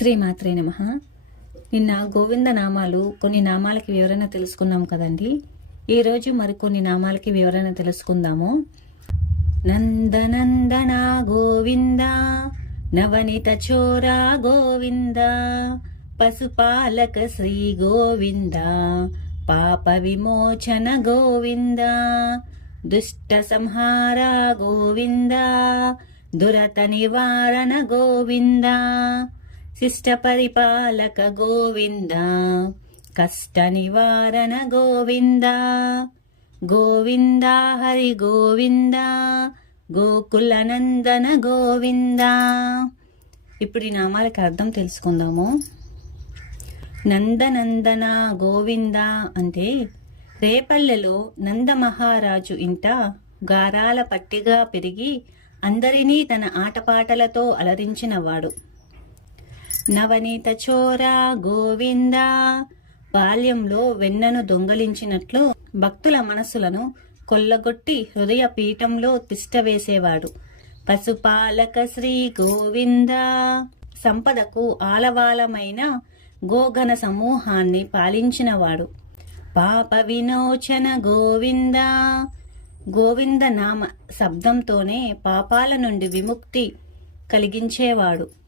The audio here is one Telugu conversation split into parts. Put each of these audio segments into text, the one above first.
శ్రీమాత్రే నమః. నిన్న గోవింద నామాలు కొన్ని నామాలకి వివరణ తెలుసుకున్నాం కదండి. ఈరోజు మరికొన్ని నామాలకి వివరణ తెలుసుకుందాము. నందనందన గోవింద, నవనిత చోరా గోవింద, పశుపాలక శ్రీ గోవింద, పాప విమోచన గోవింద, దుష్ట సంహార గోవింద, దురత నివారణ గోవింద, శిష్ట పరిపాలక గోవింద, కష్ట నివారణ గోవింద, గోవింద హరి గోవింద, గోకుల నందన గోవింద. ఇప్పుడు ఈ నామాలకి అర్థం తెలుసుకుందాము. నందనందన గోవింద అంటే రేపల్లెలో నందమహారాజు ఇంట గారాల పట్టిగా పెరిగి అందరినీ తన ఆటపాటలతో అలరించినవాడు. నవనీత చోరా గోవింద, బాల్యంలో వెన్నను దొంగలించినట్లు భక్తుల మనసులను కొల్లగొట్టి హృదయ పీఠంలో తిష్టవేసేవాడు. పశుపాలక శ్రీ గోవింద, సంపదకు ఆలవాలమైన గోగణ సమూహాన్ని పాలించినవాడు. పాప విమోచన గోవింద, గోవింద నామ శబ్దంతోనే పాపాల నుండి విముక్తి కలిగించేవాడు.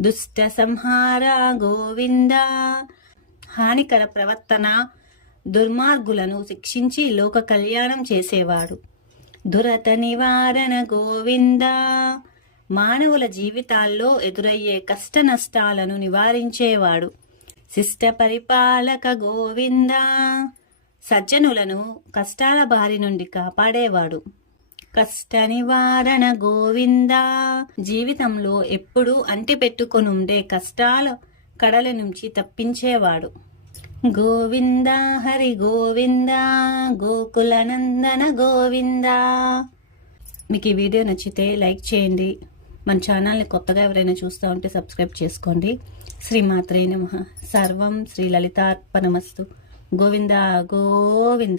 దుష్ట సంహార గోవింద, హానికర ప్రవర్తన దుర్మార్గులను శిక్షించి లోక కళ్యాణం చేసేవాడు. దురత నివారణ గోవింద, మానవుల జీవితాల్లో ఎదురయ్యే కష్ట నష్టాలను నివారించేవాడు. శిష్ట పరిపాలక గోవింద, సజ్జనులను కష్టాల బారి నుండి కాపాడేవాడు. కష్ట నివారణ గోవింద, జీవితంలో ఎప్పుడూ అంటిపెట్టుకొనుండే కష్టాల కడల నుంచి తప్పించేవాడు. గోవింద హరి గోవింద, గోకుల నందన గోవింద. మీకు ఈ వీడియో నచ్చితే లైక్ చేయండి. మన ఛానల్ని కొత్తగా ఎవరైనా చూస్తూ ఉంటే సబ్స్క్రైబ్ చేసుకోండి. శ్రీమాత్రే నమః. సర్వం శ్రీ లలితార్పణమస్తు. గోవింద గోవింద.